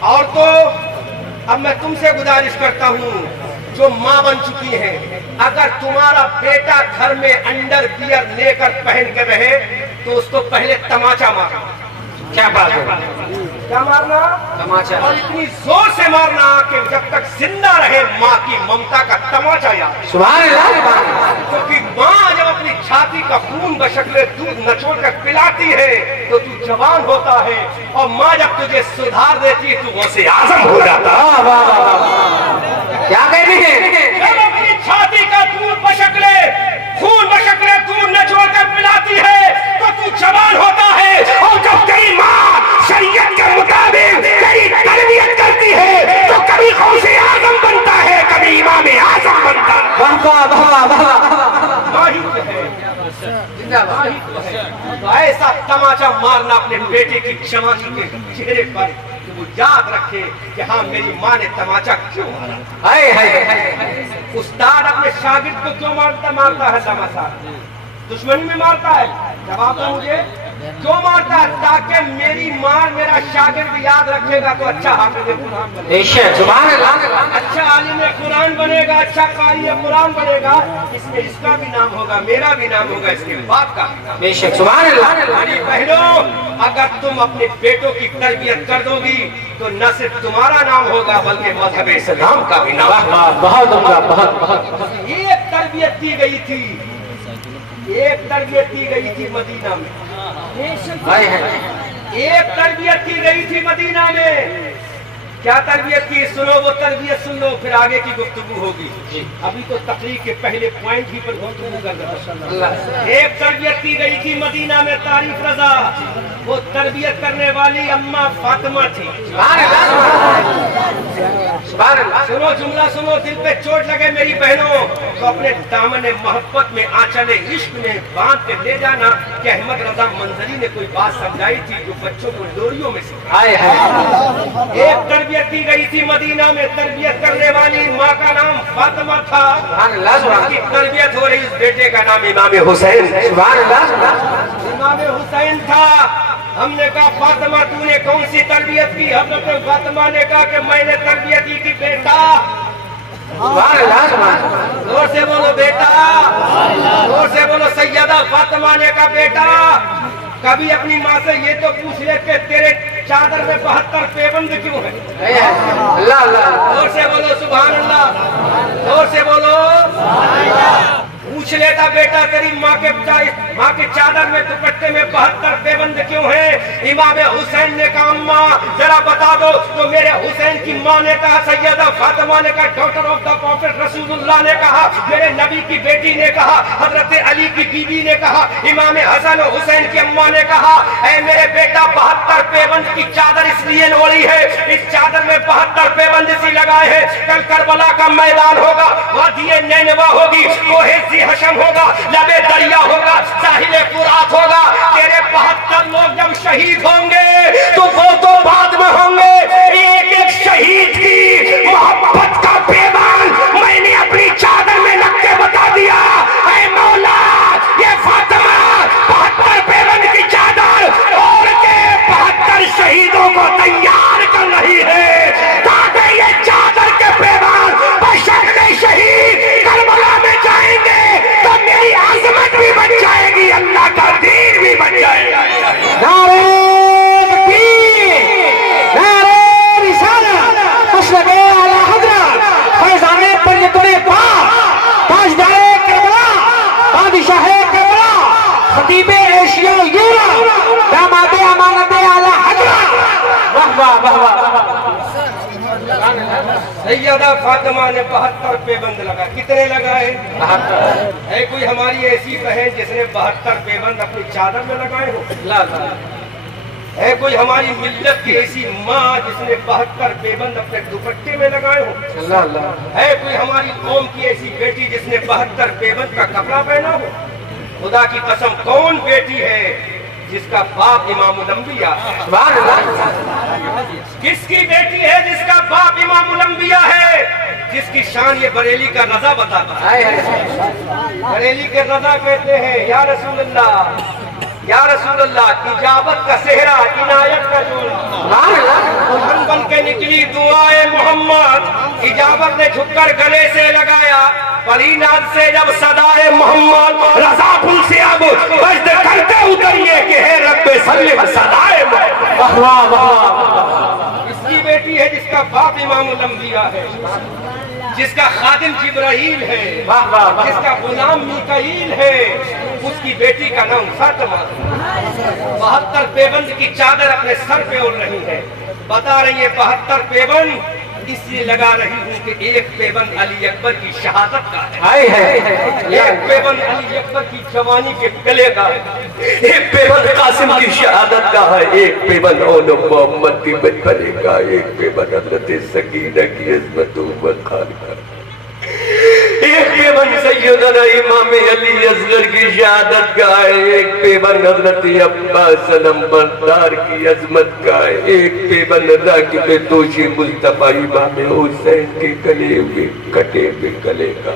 اور تو اب میں تم سے گزارش کرتا ہوں جو ماں بن چکی ہے، اگر تمہارا بیٹا گھر میں انڈر ویئر لے کر پہن کے رہے تو اس کو پہلے تماچا مارنا۔ کیا بات ہے؟ کیا مارنا؟ تماچا۔ اور اتنی زور سے مارنا کہ جب تک زندہ رہے ماں کی ممتا کا تماچا یاد۔ سبحان اللہ۔ کیونکہ ماں جب اپنی چھاتی کا خون بشکلے دودھ نچوڑ کر پلاتی ہے تو تو جوان ہوتا ہے، اور ماں جب تجھے سدھار دیتی ہے تو غوث اعظم ہو جاتا۔ کیا کہتے ہیں؟ جب اپنی چھاتی کا دودھ بشکلے خون بشکلے دودھ نچوڑ کر پلاتی ہے تو تو جوان ہوتا ہے، اور جب تیری ماں شریعت کے مطابق تیری تربیت کرتی ہے تو کبھی غوث اعظم بنتا ہے، کبھی امام اعظم بنتا ہے۔ واہ واہ واہ واہ۔ ماں ہی تو ہے، تو ایسا تماچا مارنا اپنے بیٹے کی جوانی کے چہرے پر کہ وہ یاد رکھے کہ ہاں میری ماں نے تماچا کیوں مارا۔ ہائے ہائے ہائے۔ استاد اپنے شاگرد کو کیوں مارتا ہے تماچا؟ دشمنی میں مارتا ہے؟ جواب دو مجھے، کیوں مارتا ہے؟ تاکہ میری ماں میرا شاگرد یاد رکھے گا تو اچھا حافظ قرآن بنے بے شک سبحان اللہ۔ اچھا عالم قرآن بنے گا، اچھا قاری قرآن بنے گا، اس میں اس کا بھی نام ہوگا، میرا بھی نام ہوگا، اس کے باپ کا بھی نام۔ بے شک سبحان اللہ۔ میری بہنوں، اگر تم اپنے بیٹوں کی تربیت کر دو گی تو نہ صرف تمہارا نام ہوگا بلکہ مذہب اسلام کا بھی نام ہوگا۔ بہت عمدہ، بہت بہت۔ ایک تربیت دی گئی تھی، ایک تربیت دی گئی تھی مدینہ میں، ہائے ہائے۔ ایک تربیت کی گئی تھی مدینہ میں۔ کیا تربیت کی؟ سنو وہ تربیت سن لو، پھر آگے کی گفتگو ہوگی۔ ابھی تو تقریر کے پہلے پوائنٹ ہی پر گفتگو کر رہا ہوں۔ ایک تربیت کی گئی تھی مدینہ میں، تعریف رضا، وہ تربیت کرنے والی اماں فاطمہ تھی۔ سبحان اللہ۔ سبحان اللہ۔ سنو جملہ سنو، دل پہ چوٹ لگے میری بہنوں تو اپنے دامن محبت میں آنچل عشق میں باندھ کے لے جانا کہ احمد رضا منظری نے کوئی بات سمجھائی تھی جو بچوں کو ڈوریوں میں سکھائی۔ ہائے ہائے۔ ایک تربیت دی گئی تھی مدینہ میں، تربیت کرنے والی ماں کا نام فاطمہ تھا، سبحان اللہ۔ سبحان اس کی تربیت ہو رہی، اس بیٹے کا نام امام حسین، سبحان اللہ۔ امام حسین تھا۔ ہم نے کہا فاطمہ تو نے کون سی تربیت کی؟ حضرت فاطمہ نے کہا کہ میں نے تربیت کی کہ بیٹا، سبحان اللہ۔ سبحان اللہ۔ زور سے بولو بیٹا، زور سے بولو سیدہ فاطمہ نے کہا بیٹا، کبھی اپنی ماں سے یہ تو پوچھ لے کہ تیرے چادر میں 72 پیبند کیوں ہے؟ اللہ اللہ۔ زور سے بولو سبحان اللہ، زور سے بولو۔ پوچھ لیتا بیٹا تیری ماں کے چادر میں دوپٹے میں 72 پیبند کیوں ہیں؟ امام حسین نے کہا اماں ذرا بتا دو تو میرے حسین کی ماں نے کہا، سیدہ فاطمہ نے کہا، ڈاکٹر آف دا پروفیٹ رسول اللہ نے کہا، میرے نبی کی بیٹی نے کہا، حضرت علی کی بیوی نے کہا، امام حسن و حسین کی اماں نے کہا، اے میرے بیٹا 72 پیبند کی چادر اس لیے اوڑھی ہے، اس چادر میں 72 پیبند اسی لگائے ہیں، کل کربلا کا میدان ہوگا، وادی نینوا ہوگی، کوہ حشم ہوگا، لبے دریا ہوگا، ساحل فرات ہوگا، تیرے 72 لوگ جب شہید ہوں گے تو وہ تو بعد میں ہوں گے، ایک ایک شہید کی محبت کا پیمان میں نے اپنی چادر میں لگ کے بتا دیا، اے مولا یہ فاطمہ 72 پیبند کی چادر اور کے 72 شہیدوں کو تیار کر رہی ہے تاکہ یہ چادر کے پیمان بشکل شہید کربلا میں جائیں گے تو میری عظمت بھی بن جائے گی، اللہ کا دین بھی بن جائے گا۔ نعرہ تکبیر، نعرہ رسالت، مسلک اعلی حضرت فیضان پنجتن پاک، تاجدار کربلا، بادشاہ کربلا، خطیب ایشیا و یورپ، داماد امانت اعلی حضرت، واہ واہ واہ واہ۔ سیدہ فاطمہ نے 72 پیبند لگا، کتنے لگائے؟ 72۔ ہے کوئی ہماری ایسی بہن جس نے 72 پیبند اپنی چادر میں لگائے ہو؟ ہے کوئی ہماری ملت کی ایسی ماں جس نے 72 پیبند اپنے دوپٹے میں لگائے ہو؟ ہے کوئی ہماری قوم کی ایسی بیٹی جس نے 72 پیبند کا کپڑا پہنا ہو؟ خدا کی قسم کون بیٹی ہے جس کا باپ امام الانبیاء ہے؟ کس کی بیٹی ہے جس کا باپ امام الانبیاء ہے؟ جس کی شان یہ بریلی کا رضا بتاتا ہے۔ بریلی کے رضا کہتے ہیں یا رسول اللہ، یا رسول اللہ، اجابت کا صحرا، عنایت کا جوڑا، دلہن بن کے निकली दुआए मोहम्मद, इजाबत ने झुककर गले से लगाया, पली नाद से जब सदाए मोहम्मद, रजा फुल से अब बजद करते उतरिए कि है रब्बे सल्ले व सदाए मोहम्मद। इसकी बेटी है जिसका बाप इमामुल अंबिया है, जिसका खादिम जिब्राइल है, जिसका गुलाम मीकाईल है, उसकी बेटी का नाम फातिमा। 72 पेबंद की चादर अपने सर पे ओढ़ रही है। बता रही है 72 पेबंद इसलिए लगा रही हूँ कि एक पेबंद अली अकबर की शहादत का है, एक पेबंद अली अकबर की जवानी के गले का है, एक पेबंद कासिम की शहादत का है, एक पेबंद ओलो मोहम्मद की बचपने का, एक पेबंद हज़रत सकीना की इस्मत उम्मत खान का, एक पेबंद सैयदना इमाम अली असगर की शहादत का है, एक पेबंद हज़रत अब्बास नंबरदार की अजमत का है, एक पेबंद राकिब तोशी मुस्तफा इमाम हुसैन के गले हुए कटे हुए गले का।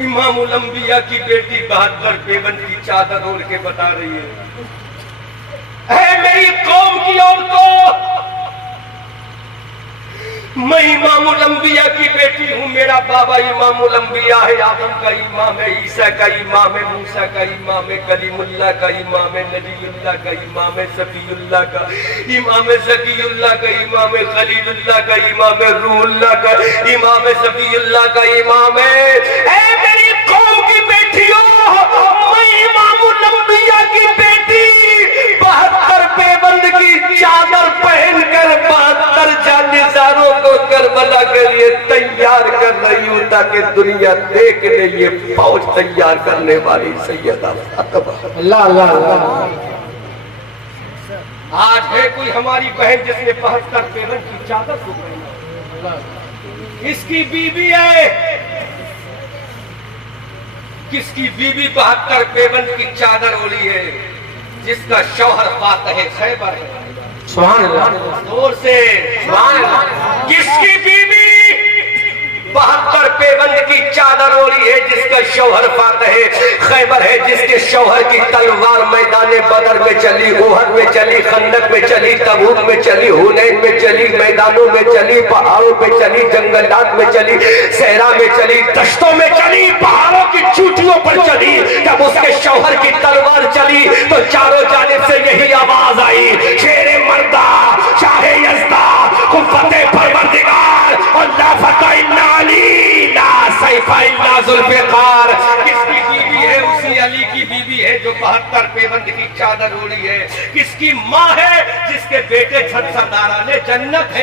इमामुल अंबिया की बेटी 72 पेबंद की चादर ओढ़ के बता रही है मेरी कौम की औरतों, मैं इमामुल अंबिया की बेटी हूँ, मेरा बाबा इमामुल अंबिया है, आदम का इमाम है, ईसा का इमाम है, मूसा का इमाम है, कलीमुल्लाह का इमाम है, नबीउल्लाह का इमाम है, सफीउल्लाह का इमाम है, ज़कीउल्लाह का इमाम है, खलीलुल्लाह का इमाम है, रूहुल्लाह का इमाम है, सफीउल्लाह का इमाम है। ऐ मेरी कौम की बेटियों, मैं इमामुल अंबिया की बेटी 72 पेबंद की चादर पहनकर 72 जानिसारों को करबला के लिए तैयार कर रही हूँ, ताकि दुनिया देख ले ये फौज तैयार करने वाली सैयदा फातिमा। आज है कोई हमारी बहन जिसने 72 पेबंद की चादर को पहना, इसकी बीबी है, किसकी बीबी 72 पेबंद की चादर ओढ़ी है, जिसका शौहर फातह खैबर है। सुभान अल्लाह, जोर से सुभान अल्लाह। किसकी बीवी 72 पेबंद की चादर ओढ़ी है, जिसका शौहर फातह खैबर है, जिसके शौहर की तलवार मैदान बदर में चली, उहद में चली, खंदक में चली, तबूक में चली, हुनैन में चली, मैदानों में चली, पहाड़ों में चली, जंगलात में चली, सहरा में चली, दश्तों में चली, पहाड़ों की चोटियों पर चली। जब उसके शौहर की तलवार चली तो चारों जानिब से यही आवाज आई, शेरे मर्दा शाहे यज़दा कुव्वते परवरदिगार और ला फता इल्ला अली ला सैफा इल्ला ज़ुल्फ़िकार। किसकी बीवी है? उसी अली की बीवी है जो 72 पेबंद की चादर ओढ़ी है। किसकी माँ है? जिसके बेटे छत सरदाराने जन्नत है,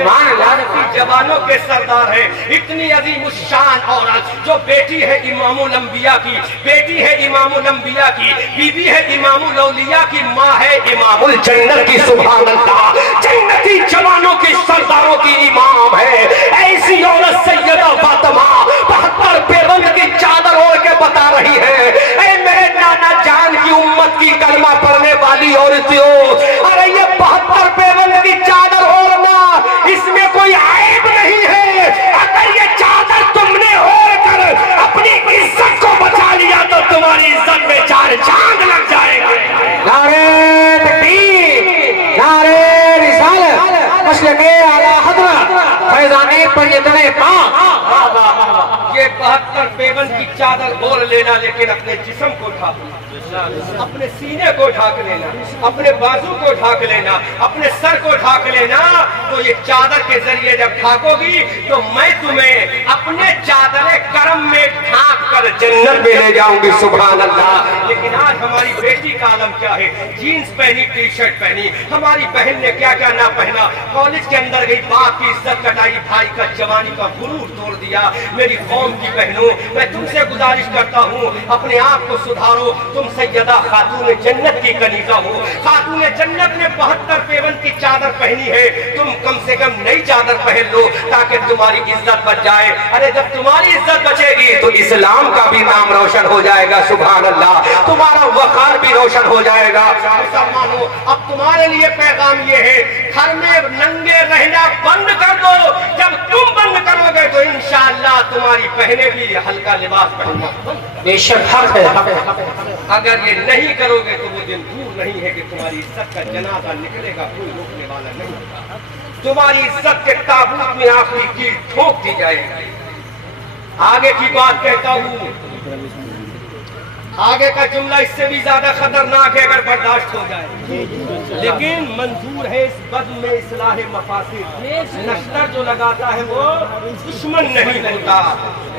की जवानों के सरदार है। इतनी अजीम शान औरत जो बेटी है इमामुल अंबिया की, बेटी है इमामुल अंबिया की, बीवी है इमामुल औलिया की, माँ है इमामुल जन्नत की। सुभान अल्लाह, जन्नती जवानों की सरदारों की इमाम है। ऐसी औरत सैयदा फातिमा 72 पेबंद की चादर ओढ़ के बता रही है, ऐ मेरे नाना जान की उम्मत की कलमा पढ़ने वाली औरतियों, अरे ये 72 पेबंद की चादर ओढ़ना इसमें कोई ऐब नहीं है। अगर ये चादर तुमने ओढ़ कर अपनी इज्जत को बचा लिया तो तुम्हारी इज्जत में 4 चांद लग जाएगा। नारे तकबीर, नारे रिसालत, मशरक़े आला हज़रत, फैज़ाने पंजतने पाक। ये 72 पेबंद की चादर ओढ़ लेना, लेकिन अपने जिस्म को ढाक लेना, अपने सीने को ढाक लेना, अपने बाजू को ढाक लेना, अपने सर को ढाक लेना। तो ये चादर के जरिए जब ढाकोगी तो मैं तुम्हें अपने चादर करम में ढाक कर जन्नत में ले जाऊंगी। सुभान अल्लाह। लेकिन आज हमारी बेटी का आलम क्या है? जीन्स पहनी, टी शर्ट पहनी। हमारी बहन ने क्या क्या ना पहना, कॉलेज के अंदर गई, बाप की इज्जत कटाई, भाई का जवानी का गुरूर तोड़ दिया। मेरी कौम की बहनों, मैं तुमसे गुजारिश करता हूँ, अपने आप को सुधारो। तुम सैयदा खातून जन्नत की कनीज़ा हो। खातून जन्नत ने 72 पेबंद की चादर पहनी है, तुम कम से कम नई चादर पहन लो ताकि तुम्हारी इज्जत बच जाए। अरे जब तुम्हारी इज्जत बचेगी तो इस्लाम का भी नाम रोशन हो जाएगा। सुभान अल्लाह, तुम्हारा वकार भी रोशन हो जाएगा। मुसलमानों, अब तुम्हारे लिए पैगाम ये है, घर में नंगे रहना बंद कर दो। जब तुम बंद करोगे तो इंशाअल्लाह तुम्हारा तुम्हारी बहनें भी हल्का लिबास पहनना। बेशक हक है, हक है। अगर ये नहीं करोगे तो वो दिन दूर नहीं है कि तुम्हारी इज्जत का जनाजा निकलेगा, कोई रोकने वाला नहीं होगा। तुम्हारी इज्जत के ताबूत में आखिरी कील ठोक दी जाएगी। आगे की बात कहता हूँ, आगे का जुमला इससे भी ज्यादा खतरनाक है अगर बर्दाश्त हो जाए, लेकिन मंजूर है इस बज़्म में इस्लाह मफासिद। नश्तर जो लगाता है वो दुश्मन नहीं होता।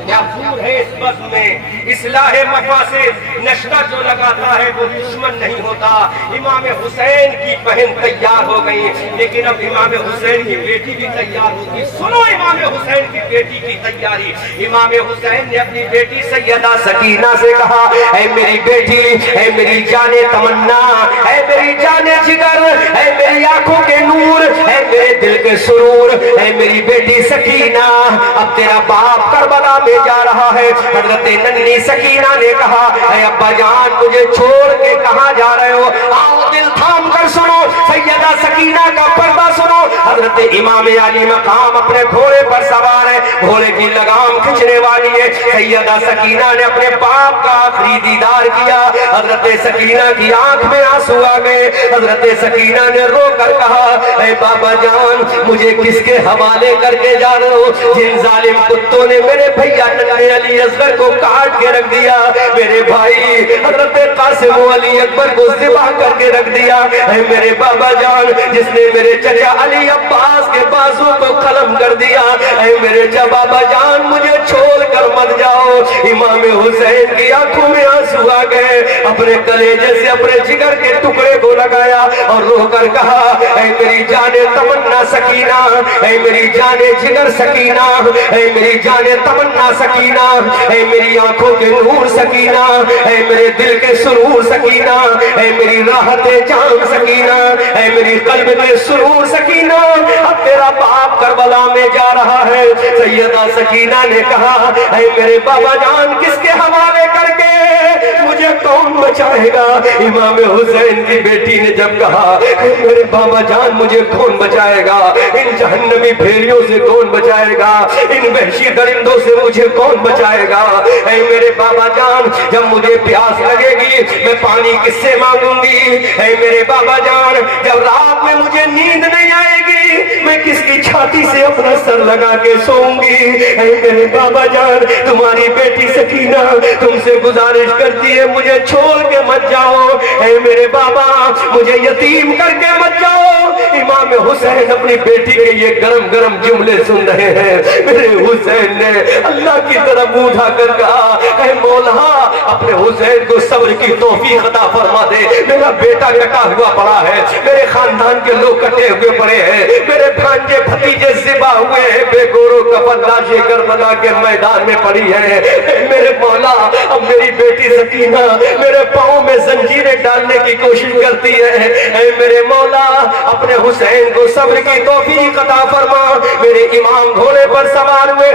मंजूर है इस बज़्म में इस्लाह मफासिद। नश्तर जो लगाता है वो दुश्मन नहीं होता। इमाम हुसैन की बहन तैयार हो गई, लेकिन अब इमाम हुसैन की बेटी भी तैयार होगी। सुनो इमाम हुसैन की बेटी की तैयारी। इमाम हुसैन ने अपनी बेटी सैयदा सकीना से कहा, ऐ मेरी बेटी, ऐ मेरी जाने तमन्ना, ऐ मेरी जाने जिगर, ऐ मेरी आंखों के नूर, ऐ मेरे दिल के सुरूर, ऐ मेरी बेटी सकीना, अब तेरा बाप करबला में जा रहा है। हजरत नन्ही सकीना ने कहा, ऐ अब्बा जान मुझे छोड़ के कहां जा रहे हो? आओ दिल थाम कर सुनो, सैयदा सकीना का पर्दा सुनो। हजरत इमाम अली मकाम अपने घोड़े पर सवार है, घोड़े की लगाम खींचने वाली है। सैयदा सकीना ने अपने बाप का आखिरी दीदार किया। हजरत सकीना की आंख में आंसू आ गए। हजरत सकीना ने रो कर कहा, ऐ बाबा जान मुझे किसके हवाले करके जा रहे हो? जिन जालिम कुत्तों ने मेरे भैया नन्हे अली असगर को काट के रख दिया, मेरे भाई हजरत कासिम अली अकबर को ज़िबा करके रख दिया। ऐ मेरे बाबा जान जिसने मेरे चचा अली अब्बास के बाजू को खत्म कर दिया, ऐ मेरे बाबा जान मुझे छोड़ कर मत जाओ। इमाम हुसैन की आंखों में आंसू आ गए। अपने कलेजे से अपने जिगर के टुकड़े को लगाया और रोकर कहा, ऐ मेरी जाने तमन्ना सकीना, ऐ मेरी जाने जिगर सकीना, ऐ मेरी जाने तमन्ना सकीना, ऐ मेरी आंखों के नूर सकीना, ऐ मेरे दिल के सुरूर सकीना, ऐ मेरी राहते जान सकीना, ऐ मेरी कल्ब के सुरूर सकीना, अब तेरा बाप करबला में जा रहा है। सैयदा सकीना ने कहा, ऐ मेरे बाबा जान किसके हवाले करके मुझे कौन बचाएगा? इमाम हुसैन की बेटी ने जब कहा, मेरे बाबा जान मुझे कौन बचाएगा? इन जहन्नमी भेड़ियों से कौन बचाएगा? इन वहशी दरिंदों से मुझे कौन बचाएगा? ऐ मेरे बाबा जान जब मुझे प्यास लगेगी मैं पानी किससे मांगूंगी? ऐ मेरे बाबा जान जब रात में मुझे नींद नहीं आएगी मैं किसकी छाती से अपना सर लगा के सोऊंगी? ऐ मेरे बाबा जान तुम्हारी बेटी सकीना तुमसे गुजारिश करती है मुझे छोड़ के मत जाओ। ऐ मेरे बाबा मुझे यतीम करके मत जाओ। इमाम हुसैन अपनी बेटी के ये गरम गरम जुमले सुन रहे हैं। मेरे हुसैन ने अल्लाह की तरफ मुंह उठाकर कहा, ऐ मौला अपने हुसैन को सब्र की तौफीक अता फरमा दे। मेरा बेटा कटा हुआ पड़ा है, मेरे खानदान के लोग कटे हुए पड़े हैं, मेरे भांजे भतीजे ज़िबा हुए हैं, बेगोरो कफन लाशें करबला के मैदान में पड़ी है। मेरे मौला अब मेरी बेटी सकीना मेरे पाँव में जंजीरें डालने की कोशिश करती है। ऐ मेरे मौला अपने हुसैन को सब्र की तौफीक अता फरमा। मेरे इमाम घोड़े पर सवार हुए।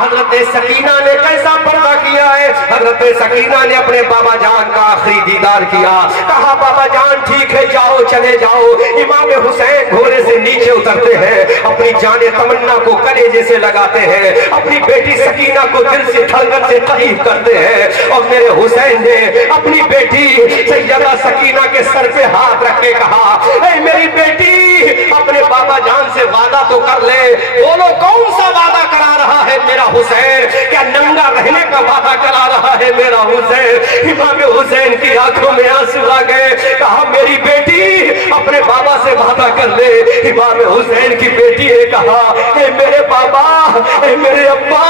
हजरत सकीना ने कैसा पर्दा किया है? हजरत सकीना ने अपने बाबा जान का आखिरी दीदार किया। कहा बाबा जान ठीक है जाओ चले जाओ। इमाम हुसैन घोड़े से नीचे उतरते हैं, अपनी जाने तमन्ना को कलेजे से लगाते हैं, अपनी बेटी सकीना को दिल से धड़कन से करीब करते हैं। और मेरे हुसैन ने अपनी बेटी सैयदा सकीना के सर पे हाथ रख के कहा, ऐ मेरी बेटी अपने बाबा जान से वादा तो कर ले। बोलो कौन सा वादा करा रहा है मेरा हुसैन? क्या नंगा रहने का वादा करा रहा है मेरा हुसैन? इमाम हुसैन की आंखों में आंसू आ गए। कहा मेरी बेटी अपने बाबा से वादा कर ले। इमाम हुसैन की बेटी ने कहा, ऐ मेरे बाबा, ऐ मेरे अब्बा,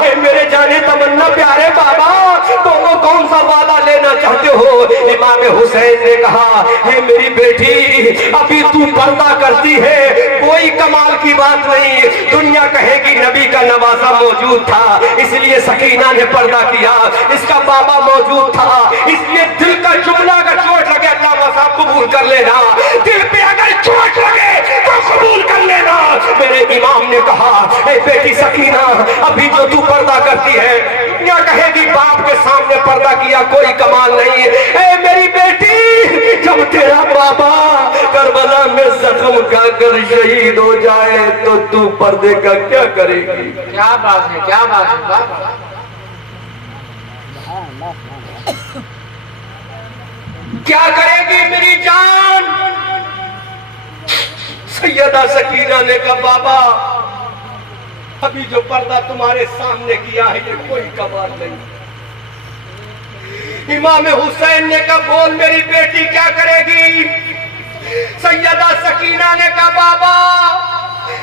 ऐ मेरे जाने तमन्ना प्यारे बाबा, दोनों कौन सा वादा लेना चाहते हो? इमाम हुसैन ने कहा, ऐ मेरी बेटी अभी तू पर्दा करती है कोई कमाल की बात नहीं। दुनिया कहेगी नबी का नवासा मौजूद था इसलिए सकीना ने पर्दा किया, इसका बाबा मौजूद था इसलिए दिल का जुमला अगर चोट लगे अल्लाह साहब कबूल कर लेना, दिल पे अगर चोट लगे तो कबूल कर लेना। मेरे इमाम ने कहा, ऐ बेटी सकीना अभी जो तू पर्दा करती है दुनिया कहेगी बाप के सामने पर्दा किया कोई कमाल नहीं। ऐ मेरी बेटी जब तेरा बाबा करबला में जख्म खा कर शहीद हो जाए तो तू पर्दे का क्या करेगी? क्या बात है, क्या बात है, वाह, वाह। क्या करेगी मेरी जान? सैयदा सकीना ने कहा बाबा अभी जो पर्दा तुम्हारे सामने किया है ये कोई कमाल नहीं। इमाम हुसैन ने कहा बोल मेरी बेटी क्या करेगी? सैयदा सकीना ने कहा बाबा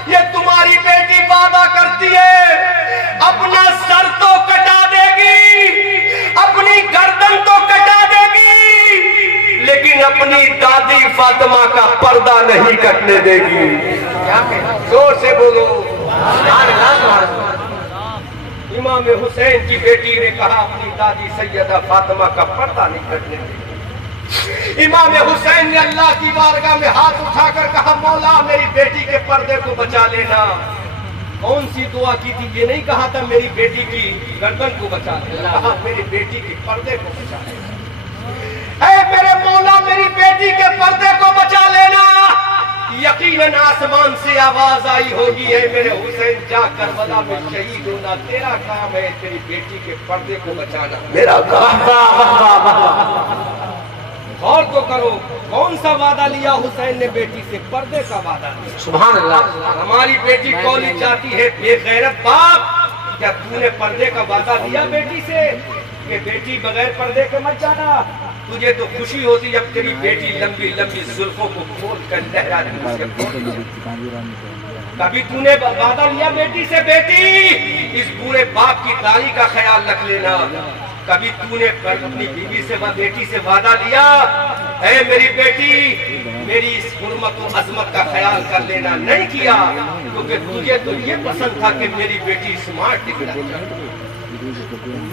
ये तुम्हारी बेटी वादा करती है अपना सर तो कटा देगी, अपनी गर्दन तो कटा देगी, लेकिन अपनी दादी फातिमा का पर्दा नहीं कटने देगी। क्या कहना? जोर से बोलो। सुभान अल्लाह, सुभान अल्लाह। इमाम हुसैन की बेटी ने कहा अपनी दादी सैयदा फातिमा का पर्दा नहीं कटने देगी। इमाम हुसैन ने अल्लाह की बारगाह में हाथ उठाकर कहा मौला मेरी बेटी के पर्दे को बचा लेना। कौन सी दुआ की थी? ये नहीं कहा था मेरी बेटी की गर्दन को बचा लेना, कहा मेरी बेटी के पर्दे को बचा लेना। ऐ मेरे मौला मेरी बेटी के पर्दे को बचा लेना। यकीनन आसमान से आवाज आई होगी है मेरे हुसैन जा करबला में शहीद होना तेरा काम है, तेरी बेटी के पर्दे को बचाना मेरा काम। और तो करो कौन सा वादा लिया हुसैन ने बेटी से? पर्दे का वादा लिया। सुभान अल्लाह। हमारी बेटी कौली जाती है बेगैरत बाप, क्या तूने पर्दे का वादा दिया बेटी से कि बेटी बगैर पर्दे के मत जाना? तुझे तो खुशी होती जब तेरी बेटी लंबी लंबी जुल्फों को खोल कर लहराती। कभी तूने वादा लिया बेटी से बेटी इस बूढ़े बाप की दाढ़ी का ख्याल रख लेना? कभी तूने अपनी बीवी से बेटी से वादा लिया है मेरी बेटी मेरी इस हुर्मत और अजमत का ख्याल कर लेना? नहीं किया, क्योंकि तुझे तो ये पसंद था कि मेरी बेटी स्मार्ट दिखना चाहिए।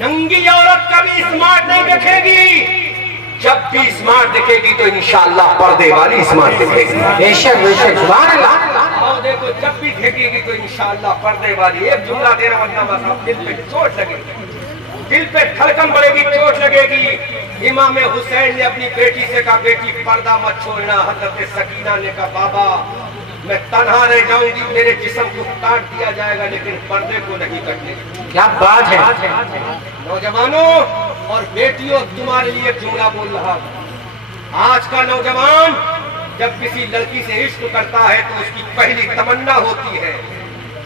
नंगी औरत कभी स्मार्ट नहीं दिखेगी, जब भी स्मार्ट दिखेगी तो इंशाअल्लाह पर्दे वाली स्मार्ट दिखेगी। बेशक बेशक, सुभान अल्लाह। और देखो जब भी दिखेगी तो इंशाअल्लाह पर्दे वाली। एक जुमला देना वरना बस दिल पे चोट लगेगी, दिल पे धड़कन बढ़ेगी, चोट लगेगी। इमाम हुसैन ने अपनी बेटी से कहा बेटी पर्दा मत छोड़ना। हजरत सकीना ने कहा बाबा मैं तन्हा रह जाऊंगी, मेरे जिस्म को काट दिया जाएगा लेकिन पर्दे को नहीं कटने। क्या बात है। नौजवानों और बेटियों तुम्हारे लिए जुमला बोल रहा हूं। आज का नौजवान जब किसी लड़की से इश्क करता है तो उसकी पहली तमन्ना होती है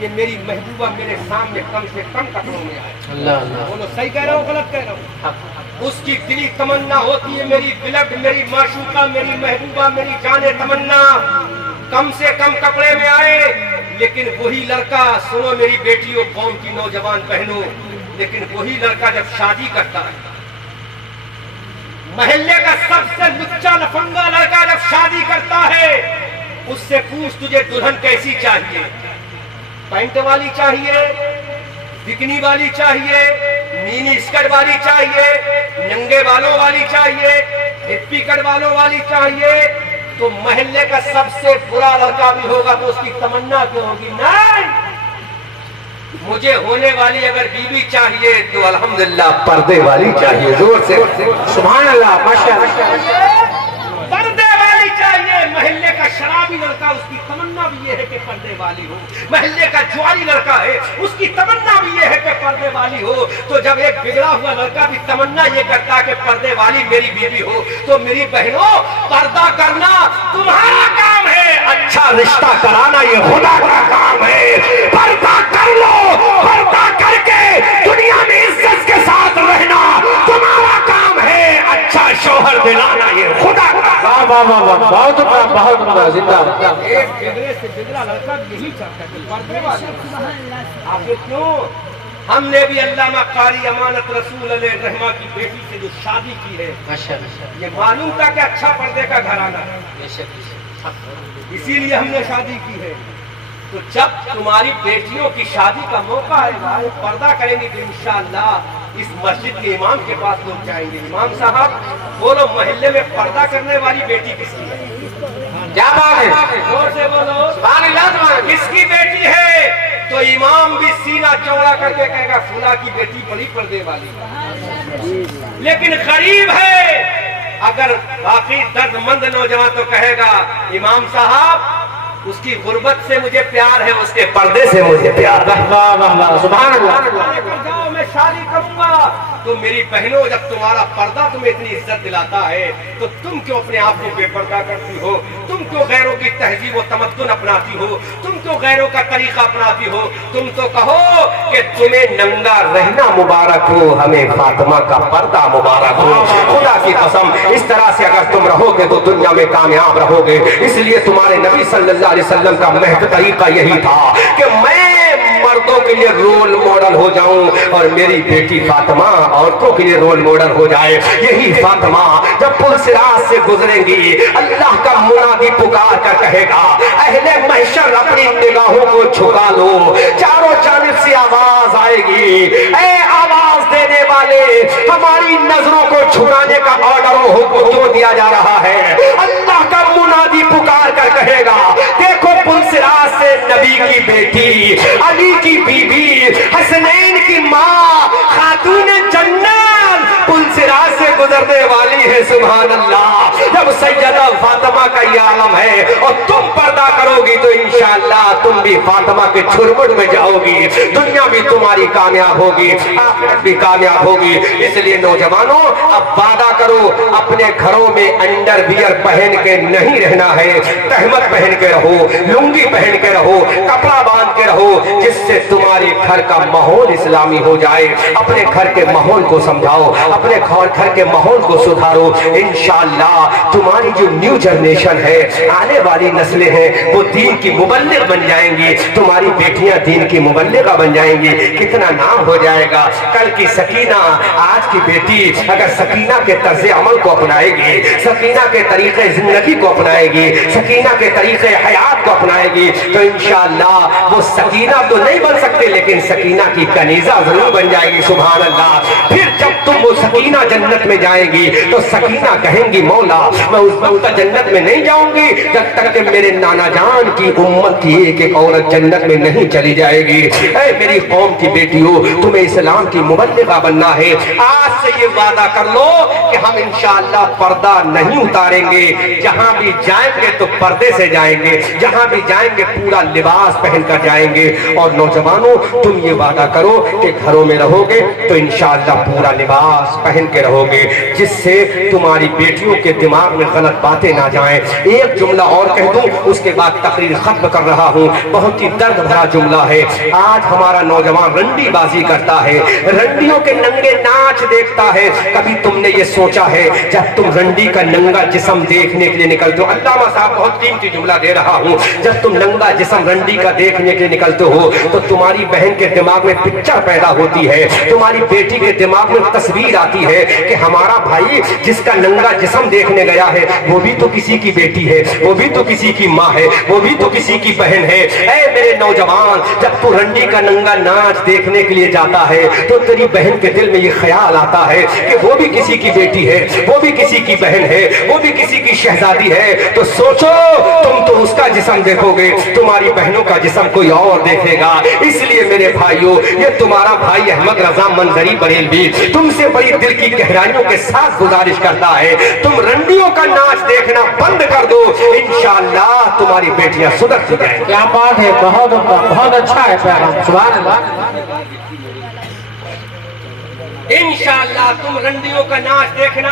कि मेरी महबूबा मेरे सामने कम से कम कपड़ों में आए। अल्लाह अल्लाह। बोलो सही कह रहा हूँ गलत कह रहा हूँ? उसकी दिली तमन्ना होती है मेरी बिलड मेरी माशूका मेरी महबूबा मेरी जाने तमन्ना कम से कम कपड़े में आए। लेकिन वही लड़का, सुनो मेरी बेटियों कौम की नौजवान बहनों, लेकिन वही लड़का जब शादी करता है, महल्ले का सबसे लुच्चा लफंगा लड़का जब शादी करता है, उससे पूछ तुझे दुल्हन कैसी चाहिए? पैंट वाली चाहिए, बिकनी वाली चाहिए, मिनी स्कर्ट वाली चाहिए, नंगे बालों वाली चाहिए, हिप्पी कट बालों वाली चाहिए? तो महल्ले का सबसे बुरा लड़का भी होगा तो उसकी तमन्ना क्यों होगी? नहीं, मुझे होने वाली अगर बीवी चाहिए तो अल्हम्दुलिल्लाह पर्दे वाली चाहिए। जोर से सुभान अल्लाह, माशाअल्लाह। पर्दे वाली चाहिए। महल्ले का शराबी लड़का उसकी तमन्ना भी ये है कि पर्दे वाली हो। महल्ले का जुआरी लड़का है उसकी तमन्ना भी ये है कि पर्दे वाली हो। तो जब एक बिगड़ा हुआ लड़का भी तमन्ना ये करता है कि पर्दे वाली मेरी बीवी हो, तो मेरी बहनों पर्दा करना तुम्हारा काम है, अच्छा रिश्ता कराना ये खुदा का काम है। पर्दा कर लो, पर्दा करके दुनिया में इज्जत के साथ रहना तुम्हारा काम है, अच्छा शोहर दिलाना ये खुदा का। वाह वाह वाह वाह, बहुत बहुत जिंदाबाद। एक बिगड़े से बिगड़ा लड़का यही चाहता है कि पर्दे वाले। आखिर क्यों? हमने भी अल्लामा कारी अमानत रसूल अलैहि रहमा की बेटी से जो शादी की है, माशाअल्लाह। ये मालूम था कि अच्छा पर्दे का घराना है, बेशक बेशक। इसीलिए हमने शादी की है। तो जब तुम्हारी बेटियों की शादी का मौका आएगा, वो पर्दा करेंगी तो इंशाअल्लाह इस मस्जिद के इमाम के पास लोग जाएंगे, इमाम साहब बोलो महल्ले में पर्दा करने वाली बेटी किसकी है? क्या बात है, जोर से बोलो सुभान अल्लाह, सुभान अल्लाह। किसकी बेटी है? तो इमाम भी सीना चौड़ा करके कहेगा फुला की बेटी बड़ी पर्दे वाली है। लेकिन गरीब है, अगर वाकई दर्दमंद नौजवान तो कहेगा इमाम साहब اس کی غربت سے مجھے پیار ہے، اس کے پردے سے مجھے پیار ہے۔ سبحان اللہ۔ جاؤ میں شادی کروں گا۔ تو میری بہنوں، جب تمہارا پردہ تمہیں اتنی عزت دلاتا ہے تو تم کیوں اپنے آپ کو بے پردہ کرتی ہو؟ تم کیوں غیروں کی تہذیب و تمدن اپناتی ہو؟ تم کیوں غیروں کا طریقہ اپناتی ہو؟ تم تو کہو کہ تمہیں ننگا رہنا مبارک ہو، ہمیں فاطمہ کا پردہ مبارک ہو۔ خدا کی قسم، اس طرح سے اگر تم رہو گے تو دنیا میں کامیاب رہو گے۔ اس لیے تمہارے نبی صلی اللہ علیہ وسلم کا محض طریقہ یہی تھا کہ میں مردوں کے لیے رول ماڈل ہو جاؤں اور میری بیٹی فاطمہ عورتوں کے لیے رول ماڈل ہو جائے۔ یہی فاطمہ جب پل صراط سے گزریں گی، اللہ کا منادی پکار کر کہے گا، اہل محشر اپنی نگاہوں کو جھکا لو۔ چاروں جانب سے آواز آئے گی، اے آواز دینے والے، ہماری نظروں کو جھکانے کا آرڈر و حکم کیوں دیا جا رہا ہے؟ اللہ کا منادی پکار کر کہے گا، دیکھو پل صراط سے نبی کی بیٹی، علی کی بیوی، حسنین کی ماں، خاتون جنت پل صراط سے گزرنے والی ہے۔ سبحان اللہ۔ جب سیدہ فاطمہ کا یہ عالم ہے اور تم پردہ کرو گی تو انشاءاللہ تم بھی فاطمہ کے چھرمٹ میں جاؤ گی، دنیا بھی تمہاری کامیاب ہوگی، آخرت بھی کامیاب ہوگی۔ اس لیے نوجوانوں، اب وعدہ کرو، اپنے گھروں میں انڈر ویئر پہن کے نہیں رہنا ہے، تہمت پہن کے رہو، لنگی پہن کے رہو، کپڑا باندھ کے رہو، جس سے تمہارے گھر کا ماحول اسلامی ہو جائے۔ اپنے گھر کے ماحول کو سمجھاؤ، اپنے گھر کے ماحول کو سدھارو۔ انشاءاللہ تمہاری جو نیو جنریشن ہے، آنے والی نسلیں ہیں، وہ دین کی مبلغ بن جائیں گی۔ تمہاری بیٹیاں دین کی مبلغہ بن جائیں گی، کتنا نام ہو جائے گا۔ کل کی سکینہ، آج کی بیٹی اگر سکینہ کے طرز عمل کو اپنائے گی، سکینہ کے طریقے زندگی کو اپنائے گی، سکینہ کے طریقے حیات کو اپنائے گی، تو انشاءاللہ وہ سکینہ تو نہیں بن سکتے لیکن سکینہ کی کنیزہ ضرور بن جائے گی۔ سبحان اللہ۔ پھر جب تم وہ سکینہ جنت میں جائیں گی تو سکینہ کہیں گی، مولا میں اس وقت جنت میں نہیں جاؤں گی جب تک کہ میرے نانا جان کی امت کی ایک ایک عورت جنت میں نہیں چلی جائے گی۔ اے میری قوم کی بیٹیوں، تمہیں اسلام کی مبلغہ بننا ہے۔ آج سے یہ وعدہ کر لو کہ ہم انشاءاللہ پردہ نہیں اتاریں گے، جہاں بھی جائیں گے تو پردے سے جائیں گے، جہاں بھی جائیں گے پورا لباس پہن کر جائیں گے۔ اور نوجوانوں، تم یہ وعدہ کرو کہ گھروں میں رہو گے تو انشاءاللہ پورا لباس پہن کے رہو گے، جس سے تمہاری بیٹیوں کے دماغ میں غلط باتیں نہ جائیں۔ ایک جملہ اور کہہ دوں، اس کے بعد تقریر ختم کر رہا ہوں۔ بہت ہی درد بھرا جملہ ہے۔ آج ہمارا نوجوان رنڈی بازی کرتا ہے، رنڈیوں کے ننگے ناچ دیکھتا ہے۔ کبھی تم نے یہ سوچا ہے جب تم رنڈی کا ننگا جسم دیکھنے کے لیے نکلتے ہو، علامہ صاحب بہت قیمتی جملہ دے رہا ہوں، جب تم ننگا جسم رنڈی کا دیکھنے کے لیے نکلتے ہو تو تمہاری بہن کے دماغ میں پکچر پیدا ہوتی ہے، تمہاری بیٹی کے دماغ میں تصویر آتی ہے کہ ہمارا بھائی جس کا ننگا جسم دیکھنے گیا ہے وہ بھی تو کسی کی بیٹی ہے، وہ بھی تو کسی کی ماں ہے، وہ بھی تو کسی کی بہن ہے۔ اے میرے نوجوان، جب تو رنڈی کا ننگا ناچ دیکھنے کے لیے جاتا ہے تو تیری بہن کے دل میں یہ خیال آتا ہے کہ وہ بھی کسی کی بیٹی ہے، وہ بھی کسی کی بہن ہے، وہ بھی کسی کی شہزادی ہے۔ تو سوچو، تم تو اس کا جسم دیکھو گے، تمہاری بہنوں کا جسم کوئی اور دیکھے گا۔ اس لیے میرے بھائیوں، یہ تمہارا بھائی احمد رضا منظری بریلوی تم سے بڑی دل کی گہرائیوں کے ساتھ گزارش کرتا ہے، تم رنڈیوں کا ناچ دیکھنا بند کر دو، انشاءاللہ تمہاری بیٹیاں سدھر جائیں گی۔ کیا بات ہے، بہت اچھا ہے پیغام۔ سبحان اللہ۔ انشاءاللہ تم رنڈیوں کا ناچ دیکھنا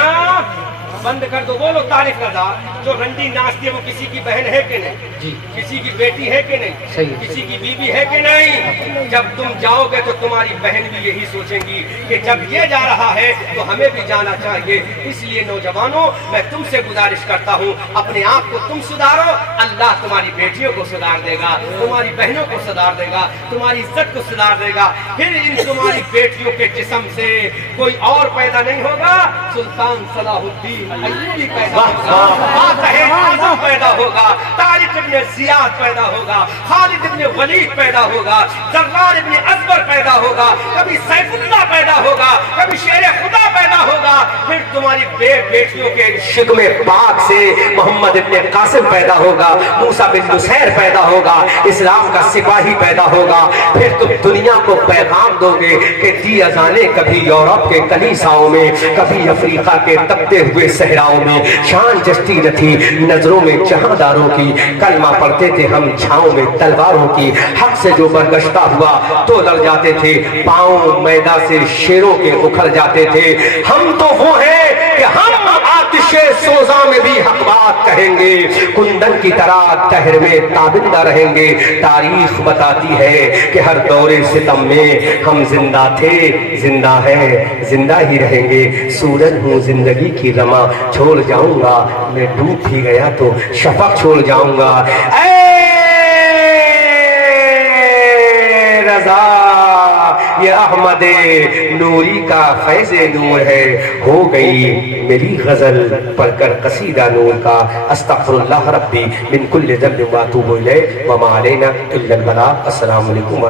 بند کر دو۔ بولو طارق رضا، جو رنڈی ناچتی ہے وہ کسی کی بہن ہے کہ نہیں؟ جی۔ کسی کی بیٹی ہے کہ نہیں؟ صحیح۔ کسی کی بیوی ہے کہ نہیں؟ جب تم جاؤ گے تو تمہاری بہن بھی یہی سوچیں گی کہ جب یہ جا رہا ہے تو ہمیں بھی جانا چاہیے۔ اس لیے نوجوانوں، میں تم سے گزارش کرتا ہوں، اپنے آپ کو تم سدھارو، اللہ تمہاری بیٹیوں کو سدھار دے گا، تمہاری بہنوں کو سدھار دے گا، تمہاری عزت کو سدھار دے گا۔ پھر ان تمہاری بیٹیوں کے جسم سے کوئی اور پیدا نہیں ہوگا، سلطان صلاح الدین ایوبی پیدا ہوگا، فاتح اعظم پیدا ہوگا، طارق ابن زیاد پیدا ہوگا، خالد ابن ولید پیدا ہوگا، زرار ابن ازبر پیدا ہوگا، کبھی سیف اللہ پیدا ہوگا، کبھی شیر خدا پیدا ہوگا۔ پھر تمہاری بیٹیوں کے شکم پاک سے محمد ابن قاسم پیدا ہوگا، موسیٰ بن نصیر پیدا ہوگا، اسلام کا سپاہی پیدا ہوگا۔ پھر تم دنیا کو پیغام دو گے کہ دی اذانیں کبھی یورپ کے کلیساؤں میں، کبھی افریقہ کے تپتے ہوئے صحراؤں میں شان جستی نہ تھی نظروں میں جہانداروں کی کلمہ پڑھتے تھے ہم چھاؤں میں تلواروں کی حق سے جو برگشتہ ہوا تو لڑ جاتے تھے پاؤں میدان سے شیروں کے اکھڑ جاتے تھے ہم تو وہ ہیں کہ ہم آتش سوزاں میں بھی حق بات کہیں گے کندن کی طرح دہر میں تابندہ رہیں گے تاریخ بتاتی ہے کہ ہر دور ستم میں ہم زندہ تھے زندہ ہیں زندہ ہی رہیں گے سورج ہوں زندگی کی رمہ چھوڑ جاؤں گا میں ڈوب بھی گیا تو شفق چھوڑ جاؤں گا اے رضا یہ احمد نوری کا فیض نور ہے ہو گئی میری غزل پڑھ کر قصیدہ نور کا استغفر اللہ ربی من کل ذنب واتوب الیہ وما علینا الا البلاغ السلام علیکم